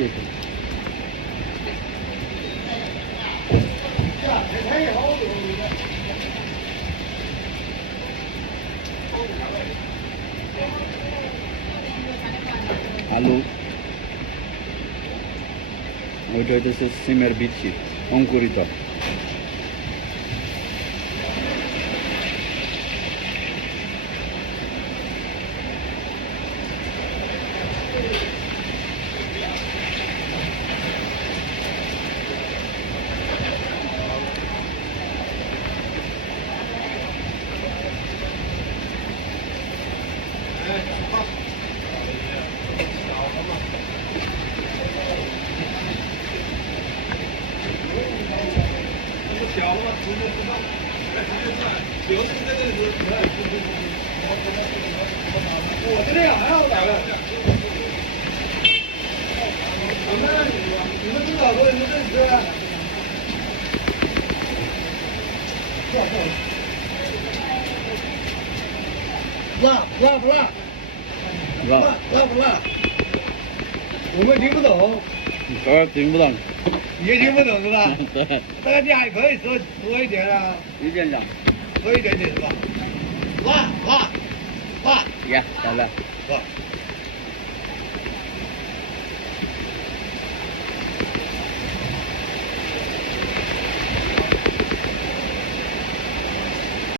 谢谢。आलू ওইটা হচ্ছে সিমের বিচি অঙ্কুরিত।我这样还要哪个？你们知道我你们认识？辣不辣？辣不辣？我们听不懂。听不懂。也听不懂是吧？对。但你还可以说多一点啊。一点点。多一点点是吧？辣。Yeah，来来。辣。